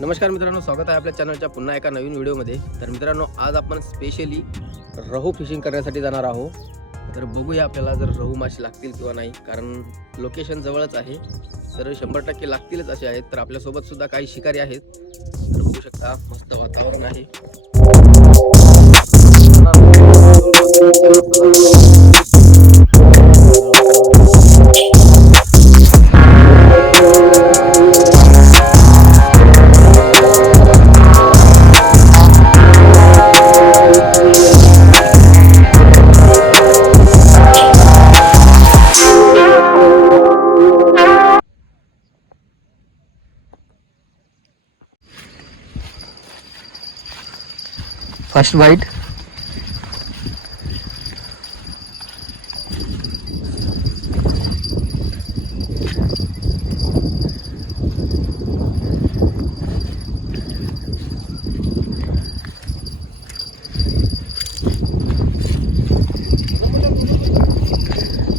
नमस्कार मित्रांनो स्वागत आहे आपल्या चॅनलच्या पुन्हा एका नवीन व्हिडिओमध्ये तर मित्रांनो आज आपण स्पेशली रहू फिशिंग करण्यासाठी जाणार आहोत. तर बघूया आपल्याला जर रहू मासे लागतील किंवा नाही. कारण लोकेशन जवळच आहे. तर शंभर टक्के लागतीलच असे आहेत. तर आपल्यासोबत सुद्धा काही शिकारी आहेत. तर बघू शकता मस्त वातावरण आहे. फर्स्ट बाईट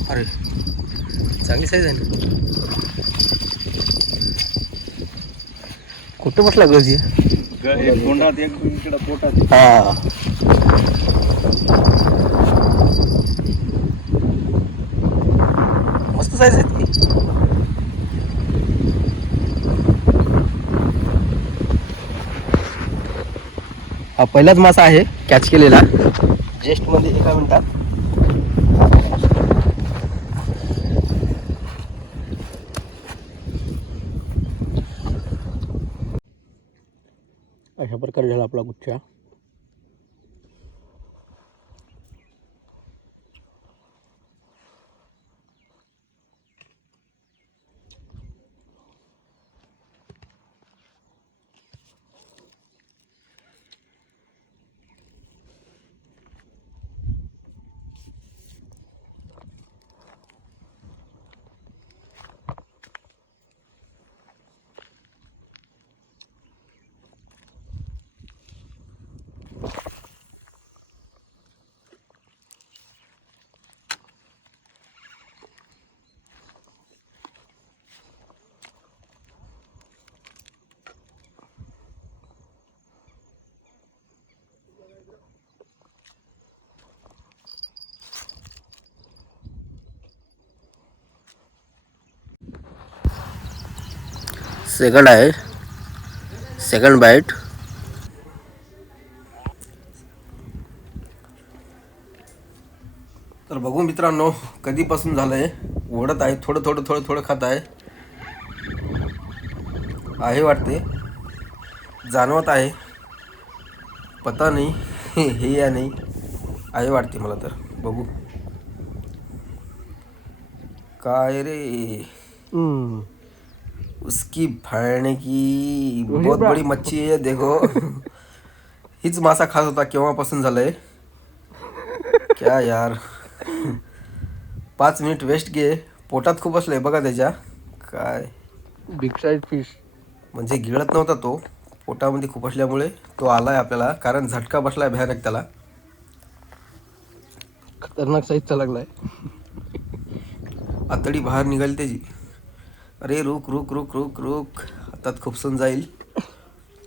अरे चांगली साईज आहे ना. कुठं बसला गजी एक तोंडात एक इकडं पोटात. हा. मस्त साईज आहे ती हा पहिलाच मासा आहे कॅच केलेला. जेस्टमध्ये एका मिनिटात. आपला गुच्छा सेकंड आहे. Second bite. तर बघू मित्रांनो कधीपासून झालंय? ओढत आहे थोडं थोडं थोडं थोडं खात आहे. आहे वाटते. जाणवत आहे. पता नाही हे या नाही. आहे वाटते मला तर. बघू. काय रे? उसकी फाड़ने की बहुत बड़ी मच्छी है देखो। हीच मासा खात होता केव्हापासून झालंय? क्या यार। पाच मिनिट वेस्ट घे पोटात खूप असलंय बघा त्याच्या. काय? बिग साईज फिश म्हणजे गिळत नव्हता तो पोटामध्ये खूप असल्यामुळे तो आलाय आपल्याला कारण झटका बसलाय भयानक त्याला. खतरनाक साईजचा लागलाय. आतडी बाहेर निघाली त्याची. अरे रुक रुक रुक रुक रुक. हातात खुपसून जाईल.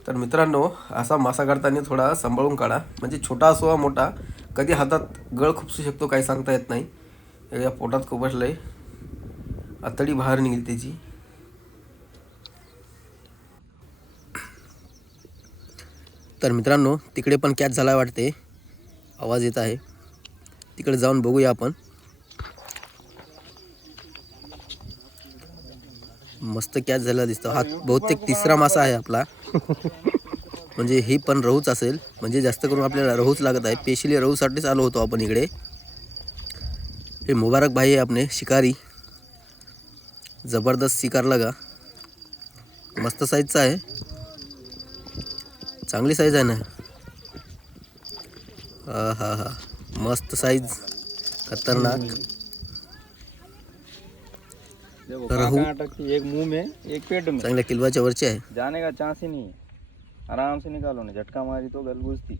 तर मित्रांनो असा मासा काढताना थोडा सांभाळून काढा. म्हणजे छोटा असो वा मोठा कधी हातात गळ खुपसू शकतो काही सांगता येत नाही. या पोटात खूप आहे आतडी बाहेर निघेल त्याची. तर मित्रांनो तिकडे पण कॅच झाला वाटते आवाज येत आहे. तिकडे जाऊन बघूया आपण. मस्त कॅच झाला दिसतो. हा बहुतेक तिसरा मासा आहे आपला. म्हणजे ही पण रहूच असेल. म्हणजे जास्त करून आपल्याला रहूच लागत आहे. स्पेशली रहूसाठीच आलो होतो आपण इकडे. हे मुबारक भाई आहे आपले शिकारी. जबरदस्त शिकारला का मस्त साईजचा आहे. चांगली साईज आहे ना. हा हा हा मस्त साईज खतरनाक. रहू। कहाँ अटकती एक मुँह में एक पेट में। चांगल्या किलवाच्या वरचे आहे जाने का चांस ही नहीं है। आराम से निकालो ना झटका मारी तो गल घुसती।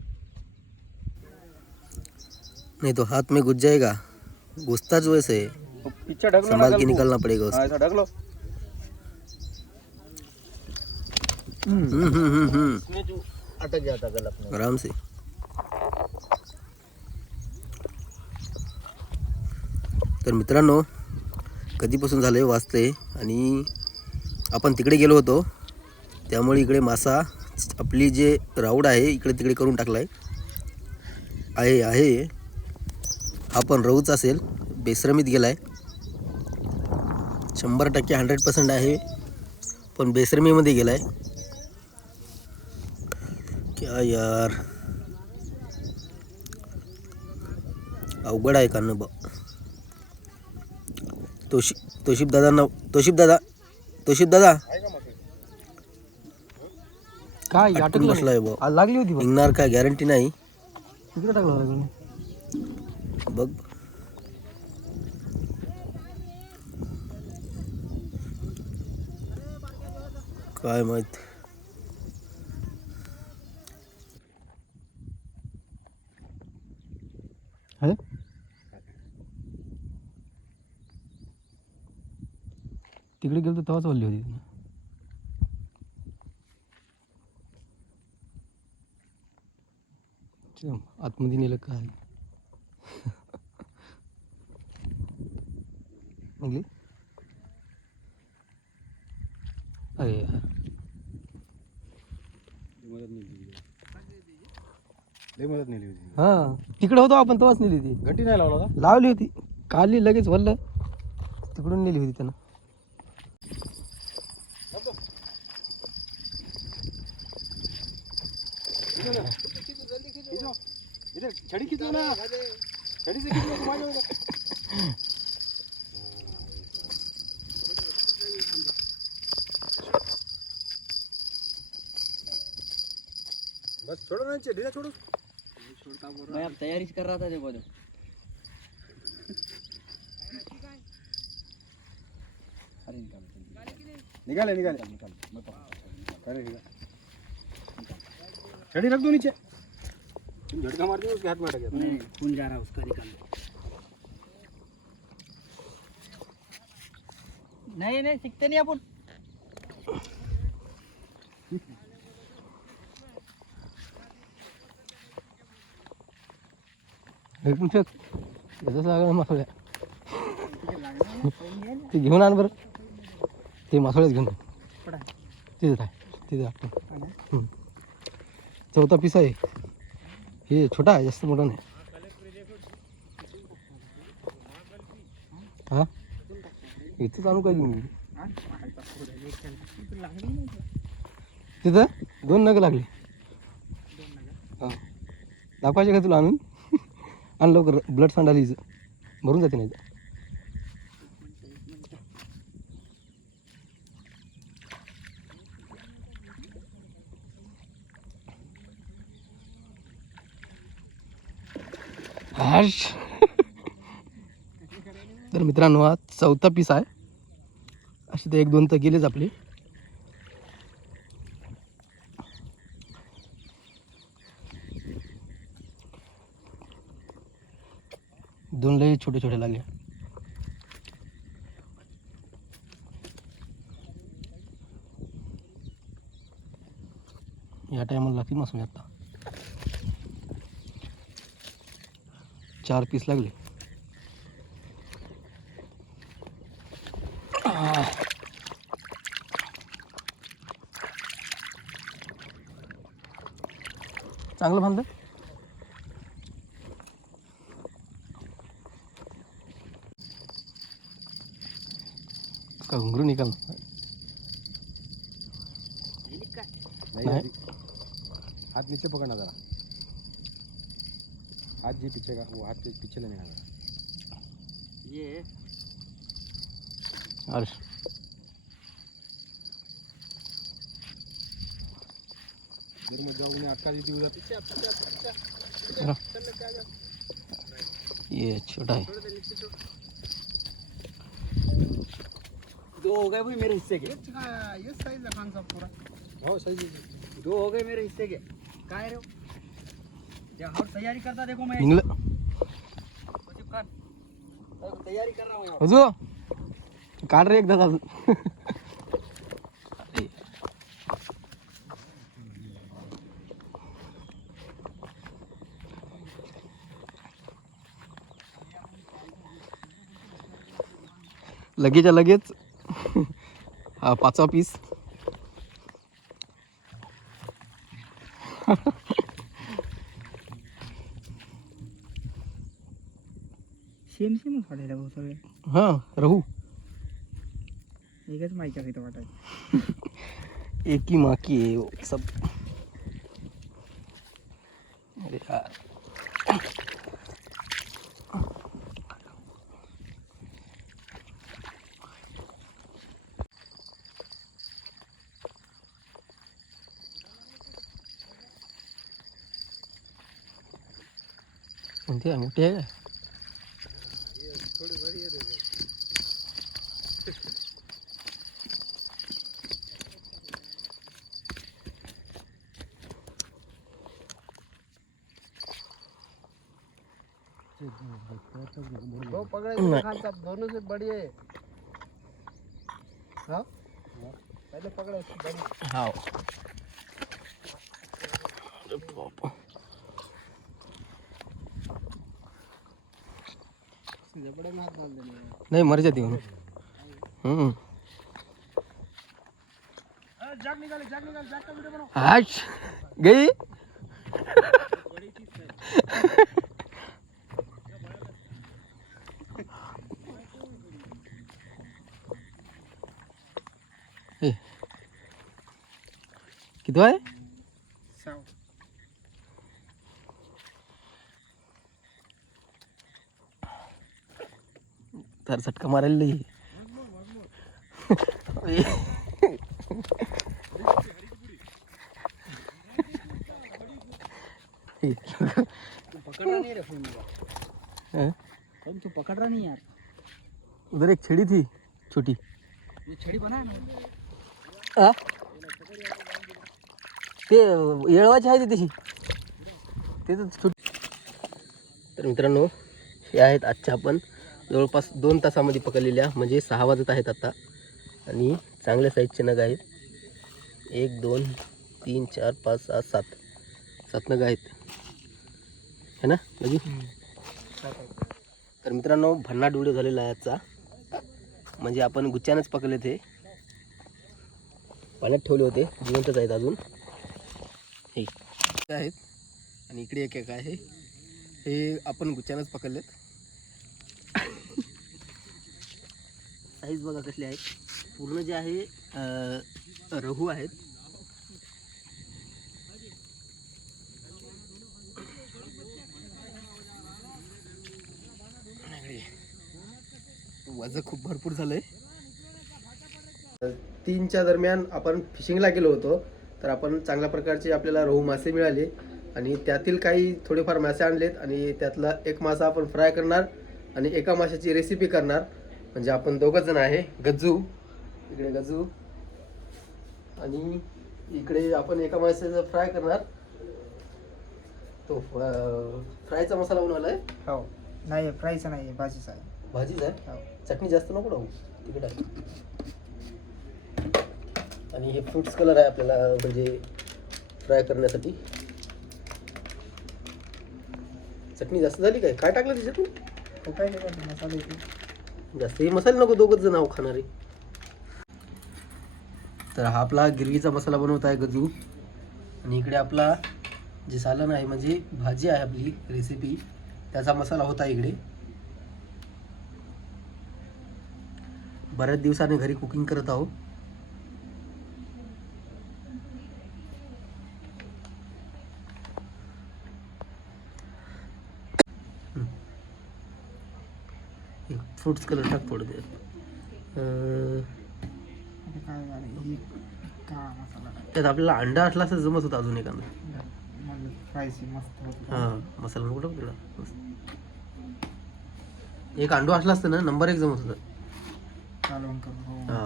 नहीं तो हाथ में घुस जाएगा। घुसताच वैसे है तो पीछे ढक लो संभाल के। निकालना पड़ेगा हाँ उसको। ऐसा ढक लो। हम्म, हम्म, हम्म. इसमें जो अटक जाता गल अपने। आराम से। तर मित्रांनो कधीपासून झालं आहे वाचते आणि आपण तिकडे गेलो होतो. त्यामुळे इकडे मासा आपली जे राऊड आहे इकडे तिकडे करून टाकला आहे आहे. आहे हा पण रहूच असेल बेश्रमीत गेला आहे शंभर टक्के हंड्रेड पर्सेंट आहे पण बेश्रमीमध्ये गेला आहे क्या यार. अवघड आहे का न बा तोशी तोशिफ दादा तोशिफ दादा तोशिफ दादा. काय अटकून बसलाय बा आज लागली होती निघणार काय? गॅरंटी नाही. तिकडे टाकलं बघ. काय माहीत? तिकडे गेलो तेव्हाच वल्ली होती आतमध्ये नेलं काय? निघली? अरे. हा तिकडे होतो आपण तेव्हाच नेली ती घटी नाही लावला लावली होती. काढली लगेच वल्ल तिकडून नेली होती त्यानं. छड़ी खींचो ना? छड़ी से खींचो घुमा जाओ इधर। बस छोड़ो ना ढीला छोड़ो मैं अब तैयारी कर रहा था देखो तो. अरे निकाल निकाले निकाले. निकाल. अरे निकाल. छड़ी रख दो नीचे. झटका मार दियो उसके हाथ में अटक नहीं खून जा रहा उसका निकाल। नहीं नहीं सीखते नहीं अपन मासोळ्या ते घेऊन आण बरं। ते मासोळ्याच घेऊन. तिथं आहे तिथं. चौथा पिस आहे हे छोटा आहे जास्त मोठा नाही. हा? इथंच चालू काय घेऊन तिथं? दोन नग लागले. हा. दाखवायचे का तुला आणून? आण लवकर ब्लड सांडाली भरून जाते नाही हॅश तर मित्रांनो हा चौथा पीस आहे. असे तर एक दोन तर गेलेच आपले. दोन लई छोटे छोटे लागले. या टायमाला लागतील मासून आता. चार पीस लागले. चांगलं बांधलं उसका घुंघरू निकाल। हाथ नीचे हाथ जी पीछे का वो हाथ के पीछे लेने का ये और दूर मत जाओ उन्हें अटका दी थी उधर। पीछे पीछे पीछे हाँ। ये छोटा है। दो हो गए भाई मेरे हिस्से के। ये साईज आहे खानचा पुरा। हो साईज दो हो गए मेरे हिस्से के। काय रे हो? तैयारी करता देखो मैं। निघलं तैयारी कर रहा हूँ अजू काढ रे एकदा अजून लगेच्या लगेच हा पाचवा पीस सेम सेम वाटायला भाऊ सगळे. हा रहू. एकच माहिती आहे वाटायला. एक ही माँ की है वो सब. अरे यार. कोणती आहे? मोठी आहे? का दो पकड़े खानचा दोनों से बड़ी है हाँ? पहले पकड़े उसकी बड़ी हाव। नाही मर जाते हम्म. जाग निकाले जाग निकाले जाग का वीडियो बनाओ आश गई? किती आहे साव तर झटका मारायला लई. ए. ए, तू पकड़ रहा नहीं रे फोन में हैं? कौन तू पकड़ रहा नहीं यार उधर एक छड़ी थी छोटी ये छड़ी बना है ना आ? ते येळवाची आहे ती तशी. ते तर तर मित्रांनो हे आहेत आजच्या आपण जवळपास दोन तासामध्ये पकडलेल्या म्हणजे सहा वाजत आहेत आता. आणि चांगल्या साईजचे नग आहेत. एक दोन तीन चार पाच सहा सात. सात नग आहेत. है ना म्हणजे तर मित्रांनो भन्नाट व्हिडिओ झालेला आहे आजचा. म्हणजे आपण गुच्च्यानंच पकडले ते. पाण्यात ठेवले होते. जिवंतच आहेत अजून. हे. आहेत आणि इकडे एक एक आहे. हे आपण गुच्च्यानंच पकडलेत. साईज बघा कसले आहेत पूर्ण जे आहे रहू आहेत. वजन खूप भरपूर झालंय. तीनच्या दरम्यान आपण फिशिंगला गेलो होतो. तर आपण चांगल्या प्रकारचे आपल्याला रोहू मासे मिळाले आणि त्यातील काही थोडेफार मासे आणलेत आणि त्यातला एक मासा आपण फ्राय करणार आणि एका माशाची रेसिपी करणार. म्हणजे आपण दोघंच जण आहे गज्जू. इकडे गज्जू. आणि इकडे आपण एका माशाचं फ्राय करणार. तो फ्रायचा मसाला बनवला आहे हो. नाही फ्रायचा नाही भाजीचा आहे. भाजीच आहे? हो. चटणी जास्त नको टाकू तिकडे आणि हे फ्रुट्स कलर आहे आपल्याला म्हणजे फ्राय करण्यासाठी. चटणी जास्त झाली काय? काय टाकलं त्याच्यातून तो काय मसाले जास्त हे मसाले नको दोघंच जण आहो खाणारे. तर हा आपला गिरवीचा मसाला बनवत आहे गजू. आणि इकडे आपला जे सालन आहे म्हणजे भाजी आहे आपली रेसिपी त्याचा मसाला होता इकडे. बऱ्याच दिवसाने घरी कुकिंग करत आहो. फ्रुट्स कलर टाक काळा मसाला त्यात आपल्याला अंडा असला असं जमत होता अजून एखादा. हां मसाला त्याला मस्त. एक अंडो असला असतं ना नंबर एक जमत होता. हा.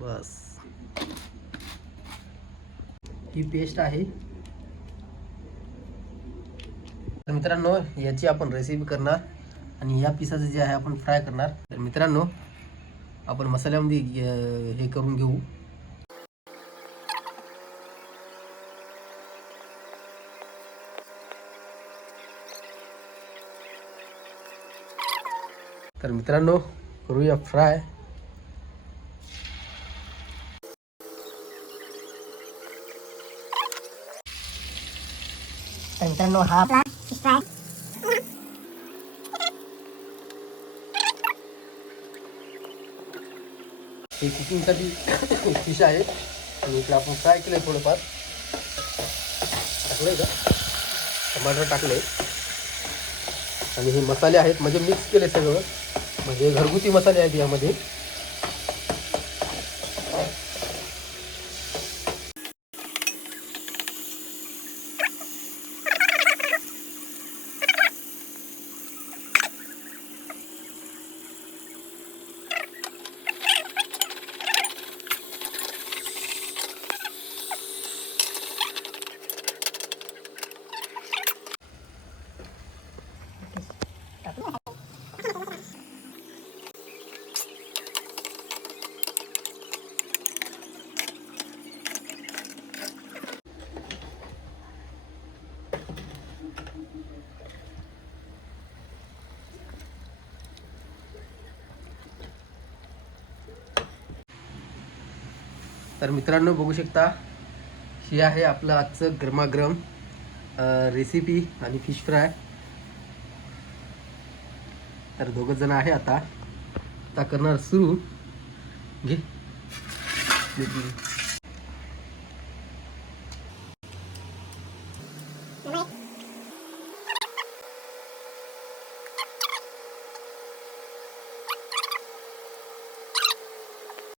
बस. ही पेस्ट आहे. तर मित्रांनो याची आपण रेसिपी करणार आणि या पिसाचं जे आहे आपण फ्राय करणार. तर मित्रांनो आपण मसाल्यामध्ये हे करून घेऊ. तर मित्रांनो करूया फ्राय मित्रांनो हा आपला हे कुकिंगसाठी फिश आहे. आणि इकडे आपण फ्राय केलं आहे थोडंफार. टाकलं आहे का? टमाटर टाकलं आहे आणि हे मसाले आहेत. म्हणजे मिक्स केले सगळं. म्हणजे घरगुती मसाले आहेत यामध्ये. तर मित्रांनो बघू शकता ही आहे आपलं आजचं गरमागरम रेसिपी आणि फिश फ्राय तर दोघं जण आहे आता. आता करणार सुरू. घे घे.